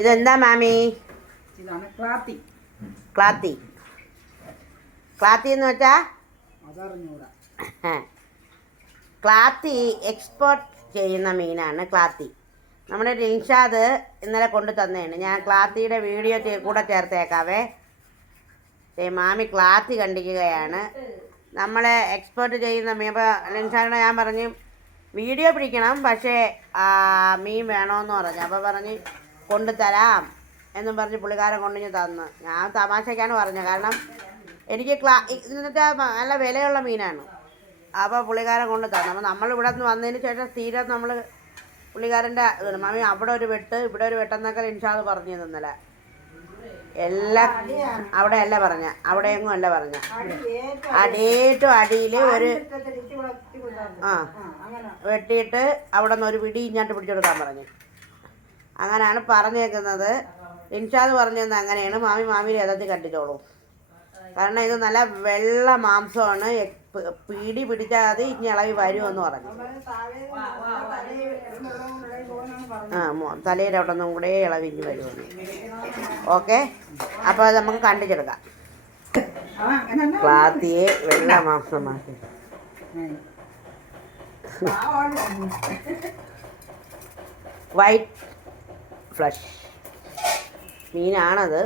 ഇതെന്താ മാമി? ഇതാണ് ക്ലാത്തി. ക്ലാത്തി. ക്ലാത്തി എന്ന് വെച്ചാ ക്ലാത്തി എക്സ്പോർട്ട് ചെയ്യുന്ന മീനാണ് ക്ലാത്തി. നമ്മുടെ റിൻഷാദ് ഇന്നലെ കൊണ്ടു തന്നെയാണ് ഞാൻ ക്ലാത്തിയുടെ വീഡിയോ കൂടെ ചേർത്തേക്കാവേ. ഏ മാമി ക്ലാത്തി കണ്ടിക്കുകയാണ് നമ്മളെ എക്സ്പോർട്ട് ചെയ്യുന്ന മീൻ അപ്പോൾ റിൻഷാദിനെ ഞാൻ പറഞ്ഞു വീഡിയോ പിടിക്കണം പക്ഷേ മീൻ വേണമെന്ന് പറഞ്ഞു. അപ്പോൾ പറഞ്ഞ് കൊണ്ടുതരാം എന്നും പറഞ്ഞ് പുള്ളിക്കാരൻ കൊണ്ടുവന്ന് തന്നു. ഞാൻ തമാശയ്ക്കാണ് പറഞ്ഞത്. കാരണം എനിക്ക് ക്ലാ ഇന്നത്തെ നല്ല വിലയുള്ള മീനാണ്. അപ്പോൾ പുള്ളിക്കാരൻ കൊണ്ട് തന്നു. അപ്പോൾ നമ്മൾ ഇവിടെ നിന്ന് വന്നതിന് ശേഷം തീരെ നമ്മൾ പുള്ളിക്കാരന്റെ മമ്മി അവിടെ ഒരു വെട്ട് ഇവിടെ ഒരു വെട്ടെന്നൊക്കെ ഇൻഷാദ് പറഞ്ഞു ഇന്നലെ എല്ലാം അവിടെ അല്ല പറഞ്ഞ. അവിടെ എങ്ങും അല്ല പറഞ്ഞ. അടിയേറ്റും അടിയിൽ ഒരു ആ. വെട്ടിയിട്ട് അവിടെ നിന്ന് ഒരു പിടി ഇഞ്ഞാട്ട് പിടിച്ചെടുക്കാൻ പറഞ്ഞു. അങ്ങനെയാണ് പറഞ്ഞേക്കുന്നത്. ഇൻഷാദ് പറഞ്ഞത് അങ്ങനെയാണ്. മാമി മാമിയുടെ യഥത്തിൽ കണ്ടിട്ടോളൂ കാരണം ഇത് നല്ല വെള്ള മാംസമാണ്. പീടി പ്- പിടി പിടിച്ചാൽ അത് ഇനി ഇളകി വരുമെന്ന് പറഞ്ഞു. ആ തലയുടെ അവിടെ നിന്നും കൂടെ ഇളവിഞ്ഞ് വരുമെന്ന്. ഓക്കെ? അപ്പോൾ അത് നമുക്ക് കണ്ടിച്ചെടുക്കാം. ക്ലാത്തിയെ വെള്ള മാംസമാക്കി. White flush. മീനാണത്.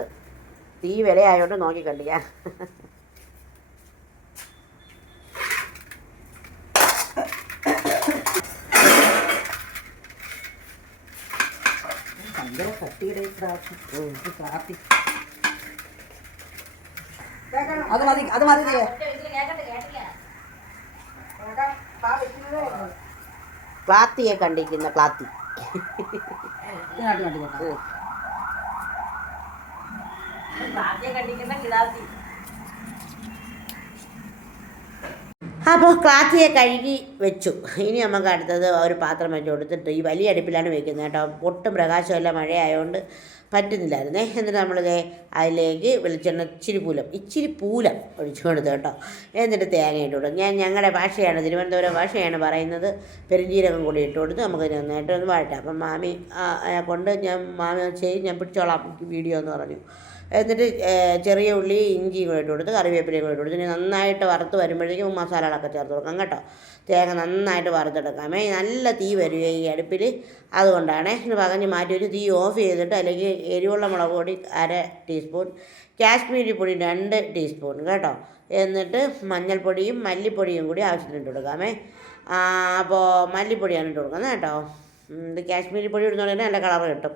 തീ വിലയായോണ്ട് നോക്കി കണ്ടിക്കാൻ ഭയങ്കര കട്ടിയുടെ ഈ പ്രാവശ്യം. ഈ ക്ലാത്തി അത് മതി അത് മതി. ക്ലാത്തിയെ കണ്ടിരിക്കുന്ന ക്ലാത്തി. ഇതിനകത്ത് കണ്ടി അപ്പോൾ ക്ലാത്തിയെ കഴുകി വെച്ചു. ഇനി നമുക്ക് അടുത്തത് ഒരു പാത്രം വെച്ച് കൊടുത്തിട്ട് ഈ വലിയ അടുപ്പിലാണ് വെക്കുന്നത് കേട്ടോ. ഒട്ടും പ്രകാശമല്ല മഴയായതുകൊണ്ട് പറ്റുന്നില്ലായിരുന്നേ. എന്നിട്ട് നമ്മളിത് അതിലേക്ക് വെളിച്ചെണ്ണ ഇച്ചിരി പൂലം ഇച്ചിരി പൂലം ഒഴിച്ചു കൊടുത്തു കേട്ടോ. എന്നിട്ട് തേങ്ങ ഇട്ട് കൊടുക്കും ഞാൻ ഞങ്ങളുടെ ഭാഷയാണ് തിരുവനന്തപുരം ഭാഷയാണ് പറയുന്നത്. പെരുംജീരകം കൂടി ഇട്ട് കൊടുത്ത് നമുക്ക് നന്നായിട്ട് ഒന്ന് വാഴട്ടെ അപ്പം മാമി കൊണ്ട് ഞാൻ മാമി ചെയ്ത് ഞാൻ പിടിച്ചോളാം വീഡിയോ എന്ന് പറഞ്ഞു. എന്നിട്ട് ചെറിയ ഉള്ളി ഇഞ്ചിയും കൂടെ ഇട്ട് കൊടുത്ത് കറിവേപ്പിലയും ഇട്ട് കൊടുത്ത്. ഇനി നന്നായിട്ട് വറുത്ത് വരുമ്പോഴേക്കും മസാലകളൊക്കെ ചേർത്ത് കൊടുക്കാം കേട്ടോ. തേങ്ങ നന്നായിട്ട് വറുത്തെടുക്കാമേ നല്ല തീ വരിക ഈ അടുപ്പിൽ അതുകൊണ്ടാണ് ഇത് പകഞ്ഞ് മാറ്റി വെച്ച് തീ ഓഫ് ചെയ്തിട്ട് അല്ലെങ്കിൽ എരിവുള്ള മുളക് പൊടി അര ടീസ്പൂൺ കാശ്മീരി പൊടി രണ്ട് ടീസ്പൂൺ കേട്ടോ. എന്നിട്ട് മഞ്ഞൾപ്പൊടിയും മല്ലിപ്പൊടിയും കൂടി ആവശ്യത്തിന് ഇട്ട് കൊടുക്കാമേ അപ്പോൾ മല്ലിപ്പൊടിയാണ് ഇട്ട് കൊടുക്കുന്നത് കേട്ടോ. ഇത് കാശ്മീരി പൊടി ഇടുന്നതുകൊണ്ട് തന്നെ നല്ല കളർ കിട്ടും.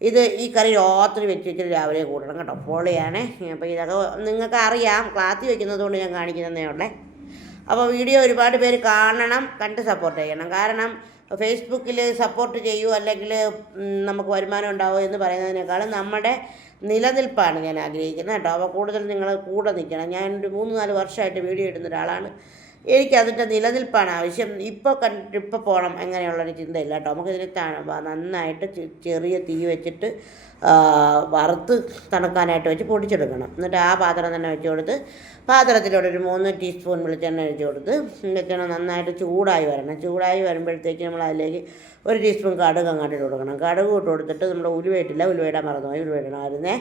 ഇത് ഈ കറി രാത്രി വെച്ച് വെച്ചിട്ട് രാവിലെ കൂട്ടണം കേട്ടോ. പൊളിയാണേ. അപ്പോൾ ഇതൊക്കെ നിങ്ങൾക്ക് അറിയാം ക്ലാത്തി വെക്കുന്നത് കൊണ്ട് ഞാൻ കാണിക്കുന്നതേ ഉള്ളേ. അപ്പോൾ വീഡിയോ ഒരുപാട് പേര് കാണണം കണ്ട് സപ്പോർട്ട് ചെയ്യണം. കാരണം ഫേസ്ബുക്കിൽ സപ്പോർട്ട് ചെയ്യൂ അല്ലെങ്കിൽ നമുക്ക് വരുമാനം ഉണ്ടാവുമോ എന്ന് പറയുന്നതിനേക്കാളും നമ്മുടെ നിലനിൽപ്പാണ് ഞാൻ ആഗ്രഹിക്കുന്നത് കേട്ടോ. അപ്പോൾ കൂടുതൽ നിങ്ങൾ കൂടെ നിൽക്കണം. ഞാൻ ഒരു മൂന്ന് നാല് വർഷമായിട്ട് വീഡിയോ ഇടുന്ന ഒരാളാണ്. എനിക്ക് അതിന്റെ നിലനിൽപ്പാണ് ആവശ്യം. ഇപ്പോൾ കണ്ടിട്ട് ഇപ്പോൾ പോകണം അങ്ങനെയുള്ളൊരു ചിന്തയില്ല കേട്ടോ. നമുക്കിതിന് നന്നായിട്ട് ചെറിയ തീ വെച്ചിട്ട് വറുത്ത് തണുക്കാനായിട്ട് വെച്ച് പൊടിച്ചെടുക്കണം. എന്നിട്ട് ആ പാത്രം തന്നെ വെച്ച് കൊടുത്ത് പാത്രത്തിലൂടെ ഒരു മൂന്ന് ടീസ്പൂൺ വെളിച്ചെണ്ണ ഒഴിച്ച് കൊടുത്ത് വെളിച്ചെണ്ണ നന്നായിട്ട് ചൂടായി വരണം. ചൂടായി വരുമ്പോഴത്തേക്ക് നമ്മൾ അതിലേക്ക് ഒരു ടീസ്പൂൺ കടുക് അങ്ങോട്ട് ഇട്ട് കൊടുക്കണം. കടുക് ഇട്ട് കൊടുത്തിട്ട് നമ്മുടെ ഉലുവയിട്ടില്ല ഉലുവയിടാൻ മറന്നുപോയി ഉലുവയിടണമായിരുന്നേ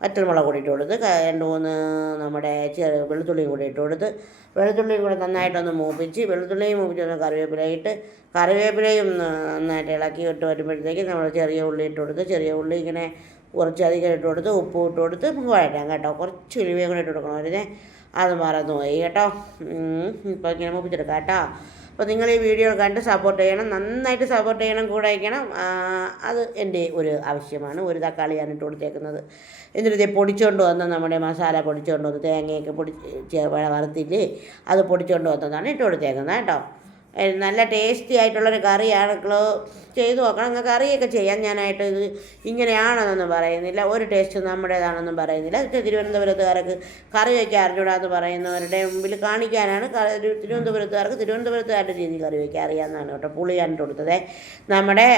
വറ്റൽമുളക് കൂടി ഇട്ട് കൊടുത്ത് രണ്ട് മൂന്ന് നമ്മുടെ ചെറു വെളുത്തുള്ളിയും കൂടി ഇട്ട് കൊടുത്ത് വെളുത്തുള്ളിയും കൂടെ നന്നായിട്ടൊന്ന് മൂപ്പിച്ച് വെളുത്തുള്ളിയും മൂപ്പിച്ച് ഒന്ന് കറിവേപ്പിലയിട്ട് കറിവേപ്പിലയും നന്നായിട്ട് ഇളക്കി ഇട്ട് വരുമ്പോഴത്തേക്ക് നമ്മൾ ചെറിയ ഉള്ളി ഇട്ട് കൊടുത്ത് ചെറിയ ഉള്ളി ഇങ്ങനെ കുറച്ചധികം ഇട്ട് കൊടുത്ത് ഉപ്പ് ഇട്ട് കൊടുത്ത് നമുക്ക് വഴറ്റാം കേട്ടോ. കുറച്ച് ഉലുവയും കൂടെ ഇട്ട് കൊടുക്കണം ഒരു അത് മറന്നു പോയി കേട്ടോ ഇപ്പോൾ ഇങ്ങനെ മൂപ്പിച്ചെടുക്കാം കേട്ടോ. അപ്പോൾ നിങ്ങൾ ഈ വീഡിയോ കണ്ട് സപ്പോർട്ട് ചെയ്യണം നന്നായിട്ട് സപ്പോർട്ട് ചെയ്യണം കൂടെ അയക്കണം. അത് എന്റെ ഒരു ആവശ്യമാണ്. ഒരു തക്കാളിയാണ് ഇട്ട് കൊടുത്തേക്കുന്നത്. എന്നിട്ട് ഇത് പൊടിച്ചുകൊണ്ട് വന്ന നമ്മുടെ മസാല പൊടിച്ചുകൊണ്ട് വന്ന് തേങ്ങയൊക്കെ പൊടി വറുത്തില്ലേ അത് പൊടിച്ചുകൊണ്ട് വന്നതാണ് ഇട്ട് കൊടുത്തേക്കുന്നത് കേട്ടോ. നല്ല ടേസ്റ്റി ആയിട്ടുള്ളൊരു കറിയാണ്. ക്ലോ ചെയ്ത് നോക്കണം. നിങ്ങൾക്ക് കറിയൊക്കെ ചെയ്യാൻ ഞാനായിട്ട് ഇത് ഇങ്ങനെയാണെന്നൊന്നും പറയുന്നില്ല. ഒരു ടേസ്റ്റ് നമ്മുടേതാണെന്നും പറയുന്നില്ല. തിരുവനന്തപുരത്തുകാർക്ക് കറി വയ്ക്കാൻ അറിഞ്ഞൂടാന്ന് പറയുന്നവരുടെ മുമ്പിൽ കാണിക്കാനാണ് തിരുവനന്തപുരത്തുകാർക്ക് തിരുവനന്തപുരത്തുകാരുടെ രീതി കറി വയ്ക്കാൻ അറിയാമെന്നാണ് കേട്ടോ. പുളിയാണ് കൊടുത്തത് നമ്മുടെ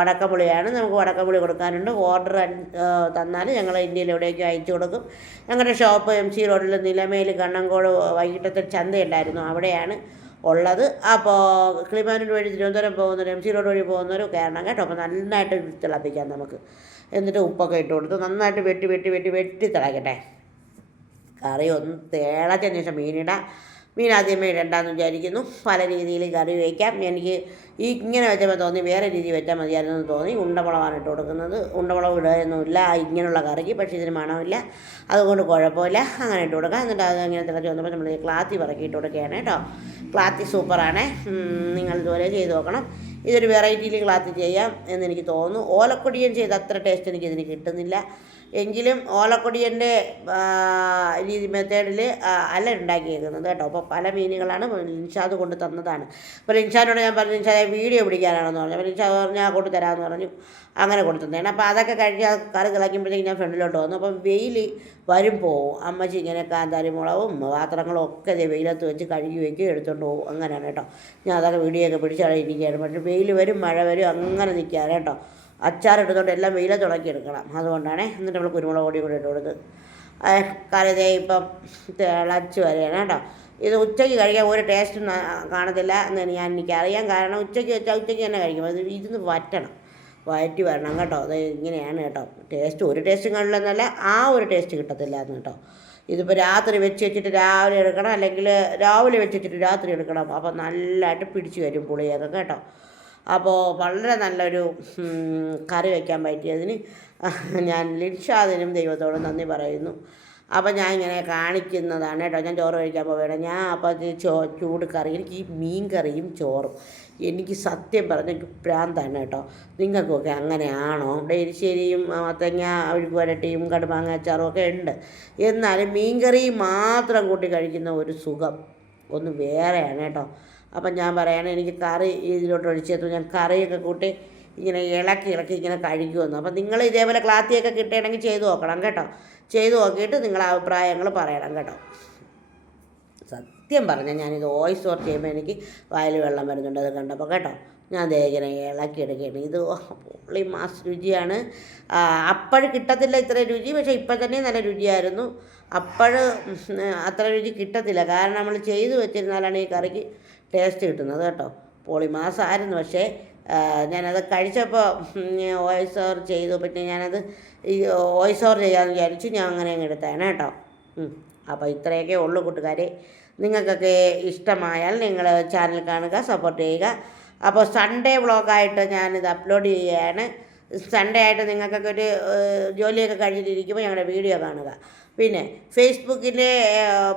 വടക്കപ്പുളിയാണ്. നമുക്ക് വടക്കപ്പുളി കൊടുക്കാനുണ്ട്. ഓർഡർ തന്നാൽ ഞങ്ങൾ ഇന്ത്യയിൽ എവിടെയൊക്കെ അയച്ചു കൊടുക്കും. ഞങ്ങളുടെ ഷോപ്പ് എം സി റോഡിൽ നിലമേൽ കണ്ണങ്കോട് വൈകിട്ടത്തെ ചന്തയുണ്ടായിരുന്നു. അവിടെയാണ് ഉള്ളത്. അപ്പോൾ കിളിമാനൂർ വഴി തിരുവനന്തപുരം പോകുന്നവരും എം സി റോഡ് വഴി പോകുന്നവരും കയറണം കേട്ടോ. അപ്പോൾ നന്നായിട്ട് തിളപ്പിക്കാം നമുക്ക്. എന്നിട്ട് ഉപ്പൊക്കെ ഇട്ട് കൊടുത്ത് നന്നായിട്ട് വെട്ടി വെട്ടി വെട്ടി വെട്ടി തിളക്കട്ടെ. കറി ഒന്ന് തിളച്ചതിന് ശേഷം മീനിടാം. മീൻ ആദ്യമേ ഇടണ്ടെന്ന് വിചാരിക്കുന്നു. പല രീതിയിൽ കറി വയ്ക്കാം എനിക്ക് ഈ ഇങ്ങനെ വെച്ചപ്പോൾ തോന്നി വേറെ രീതി വെച്ചാൽ മതിയായിരുന്നു എന്ന് തോന്നി. ഉണ്ടമുളകാണ് ഇട്ട് കൊടുക്കുന്നത്. ഉണ്ടമുളക് ഇടുകയൊന്നുമില്ല ഇങ്ങനെയുള്ള കറിക്ക് പക്ഷേ ഇതിന് മണമില്ല. അതുകൊണ്ട് കുഴപ്പമില്ല. അങ്ങനെ ഇട്ട് കൊടുക്കാം. എന്നിട്ട് അത് അങ്ങനെ തിളച്ച് വന്നപ്പോൾ നമ്മൾ ക്ലാത്തി പറക്കി ഇട്ട് കൊടുക്കുകയാണ് കേട്ടോ. ക്ലാത്തി സൂപ്പറാണ്. നിങ്ങൾ ഇതുപോലെ ചെയ്ത് നോക്കണം. ഇതൊരു വെറൈറ്റിയിൽ ക്ലാത്തി ചെയ്യാം എന്നെനിക്ക് തോന്നുന്നു. ഓലക്കൊടിയൻ ചെയ്ത് അത്ര ടേസ്റ്റ് എനിക്ക് ഇതിന് കിട്ടുന്നില്ല. എങ്കിലും ഓലക്കൊടിയന്റെ രീതി മെത്തേഡിൽ അല്ല ഉണ്ടാക്കിയേക്കുന്നത് കേട്ടോ. അപ്പോൾ പല മീനുകളാണ് ഇൻഷാദ് കൊണ്ട് തന്നതാണ്. അപ്പോൾ ലിൻഷാദിനോട് ഞാൻ പറഞ്ഞു ലിൻഷാദെ വീഡിയോ പിടിക്കാനാണെന്ന് പറഞ്ഞു. അപ്പോൾ ലിൻഷാദ് പറഞ്ഞു ഞാൻ കൊണ്ട് തരാമെന്ന് പറഞ്ഞു. അങ്ങനെ കൊടുത്തു തന്നതാണ് അപ്പോൾ അതൊക്കെ കഴിഞ്ഞ് കറി തിളയ്ക്കുമ്പോഴത്തേക്ക് ഞാൻ ഫ്രണ്ടിലോട്ട് വന്നു. അപ്പം വെയിൽ വരും അമ്മച്ചി ഇങ്ങനെ കാന്താരി മുളകും പാത്രങ്ങളും ഒക്കെ വെയിലത്ത് വെച്ച് കഴുകി വയ്ക്കും എടുത്തുകൊണ്ട് പോകും. അങ്ങനെയാണ് കേട്ടോ. ഞാൻ അതൊക്കെ വീഡിയോ ഒക്കെ പിടിച്ചാണ് ഇരിക്കുകയാണ്. പക്ഷേ വെയിൽ വരും മഴ വരും അങ്ങനെ നിൽക്കുകയാണ് കേട്ടോ. അച്ചാറെടുത്തോണ്ട് എല്ലാം വെയിലത്ത് ഉണക്കി എടുക്കണം. അതുകൊണ്ടാണ് എന്നിട്ട് നമ്മൾ കുരുമുളക് പൊടി കൂടി ഇട്ട് കൊടുത്ത്. കറി ഇപ്പം തിളച്ച് വരികയാണ് കേട്ടോ. ഇത് ഉച്ചയ്ക്ക് കഴിക്കാൻ ഒരു ടേസ്റ്റ് കാണത്തില്ല എന്ന് ഞാൻ എനിക്ക് എനിക്കറിയാം കാരണം ഉച്ചയ്ക്ക് വെച്ചാൽ ഉച്ചയ്ക്ക് തന്നെ കഴിക്കും. അത് ഇരുന്ന് വറ്റണം. വയറ്റി വരണം കേട്ടോ. അത് ഇങ്ങനെയാണ് കേട്ടോ. ടേസ്റ്റ് ഒരു ടേസ്റ്റും കാണില്ലെന്നല്ല ആ ഒരു ടേസ്റ്റ് കിട്ടത്തില്ല എന്ന് കേട്ടോ. ഇതിപ്പോൾ രാത്രി വെച്ച് വെച്ചിട്ട് രാവിലെ എടുക്കണം അല്ലെങ്കിൽ രാവിലെ വെച്ച് വെച്ചിട്ട് രാത്രി എടുക്കണം. അപ്പോൾ നല്ലതായിട്ട് പിടിച്ച് വരും പുളിയൊക്കെ കേട്ടോ. അപ്പോൾ വളരെ നല്ലൊരു കറി വയ്ക്കാൻ പറ്റിയതിന് ഞാൻ ലിൻഷാദിനും ദൈവത്തോടും നന്ദി പറയുന്നു. അപ്പോൾ ഞാൻ ഇങ്ങനെ കാണിക്കുന്നതാണ് കേട്ടോ. ഞാൻ ചോറ് കഴിക്കാൻ പോവുകയാണ്. ഞാൻ അപ്പോൾ ചോ ചൂട് കറി എനിക്ക് ഈ മീൻ കറിയും ചോറും എനിക്ക് സത്യം പറഞ്ഞ പ്രാന്താണ് കേട്ടോ. നിങ്ങൾക്കൊക്കെ അങ്ങനെയാണോ? ഡെരിശ്ശേരിയും മത്തങ്ങ ഒഴുക്ക് വരട്ടിയും കടുമാങ്ങ അച്ചാറും ഒക്കെ ഉണ്ട്. എന്നാലും മീൻ കറി മാത്രം കൂട്ടി കഴിക്കുന്ന ഒരു സുഖം ഒന്ന് വേറെയാണ് കേട്ടോ. അപ്പം ഞാൻ പറയാണ് എനിക്ക് കറി ഇതിലോട്ട് ഒഴിച്ചെത്തും ഞാൻ കറിയൊക്കെ കൂട്ടി ഇങ്ങനെ ഇളക്കി ഇളക്കി ഇങ്ങനെ കഴിക്കുമെന്ന് അപ്പം നിങ്ങൾ ഇതേപോലെ ക്ലാത്തിയൊക്കെ കിട്ടണമെങ്കിൽ ചെയ്തു നോക്കണം കേട്ടോ. ചെയ്തു നോക്കിയിട്ട് നിങ്ങൾ അഭിപ്രായങ്ങൾ പറയണം കേട്ടോ. സത്യം പറഞ്ഞാൽ ഞാനിത് വോയിസ് ഓർ ചെയ്യുമ്പോൾ എനിക്ക് വായിൽ വെള്ളം വരുന്നുണ്ട്. അത് കണ്ടപ്പോൾ കേട്ടോ ഞാൻ ദേ ഇങ്ങനെ ഇളക്കിയെടുക്കുകയാണ് ഇത് പുള്ളി മാസ് രുചിയാണ്. അപ്പോഴും കിട്ടത്തില്ല ഇത്ര രുചി. പക്ഷേ ഇപ്പം തന്നെ നല്ല രുചിയായിരുന്നു. അപ്പോഴ് അത്ര രുചി കിട്ടത്തില്ല. കാരണം നമ്മൾ ചെയ്തു വെച്ചിരുന്നാലാണ് ഈ കറിക്ക് ടേസ്റ്റ് കിട്ടുന്നത് കേട്ടോ. പോളിമാസായിരുന്നു. പക്ഷേ ഞാനത് കഴിച്ചപ്പോൾ വോയിസ് ഓവർ ചെയ്തു. പിന്നെ ഞാനത് ഈ വോയിസ് ഓവർ ചെയ്യാമെന്ന് വിചാരിച്ചു. ഞാൻ അങ്ങനെ അങ്ങ് എടുത്തേനെ കേട്ടോ. അപ്പോൾ ഇത്രയൊക്കെ ഉള്ളൂ കൂട്ടുകാരെ. നിങ്ങൾക്കൊക്കെ ഇഷ്ടമായാൽ നിങ്ങൾ ചാനൽ കാണുക സപ്പോർട്ട് ചെയ്യുക. അപ്പോൾ സൺഡേ വ്ളോഗായിട്ട് ഞാനിത് അപ്ലോഡ് ചെയ്യുകയാണ് സൺഡേ ആയിട്ട് നിങ്ങൾക്കൊക്കെ ഒരു ജോലിയൊക്കെ കഴിഞ്ഞിട്ടിരിക്കുമ്പോൾ ഞങ്ങളുടെ വീഡിയോ കാണുക. പിന്നെ ഫേസ്ബുക്കിന്റെ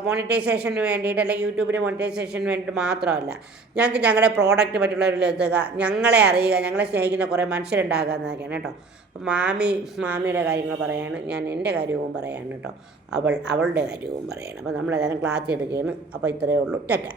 മോണിറ്റൈസേഷന് വേണ്ടിയിട്ട് അല്ലെങ്കിൽ യൂട്യൂബിന്റെ മോണിറ്റൈസേഷന് വേണ്ടിയിട്ട് മാത്രമല്ല ഞങ്ങൾക്ക് ഞങ്ങളുടെ പ്രോഡക്റ്റ് മറ്റുള്ളവരിൽ എത്തുക ഞങ്ങളെ അറിയുക ഞങ്ങളെ സ്നേഹിക്കുന്ന കുറേ മനുഷ്യരുണ്ടാകുക എന്നൊക്കെയാണ് കേട്ടോ. മാമി മാമിയുടെ കാര്യങ്ങൾ പറയാണ് ഞാൻ എന്റെ കാര്യവും പറയാണ് കേട്ടോ. അവൾ അവളുടെ കാര്യവും പറയാണ്. അപ്പോൾ നമ്മളേതായാലും ക്ലാസ് എടുക്കുകയാണ് അപ്പോൾ ഇത്രയേ ഉള്ളൂ. ടാറ്റ.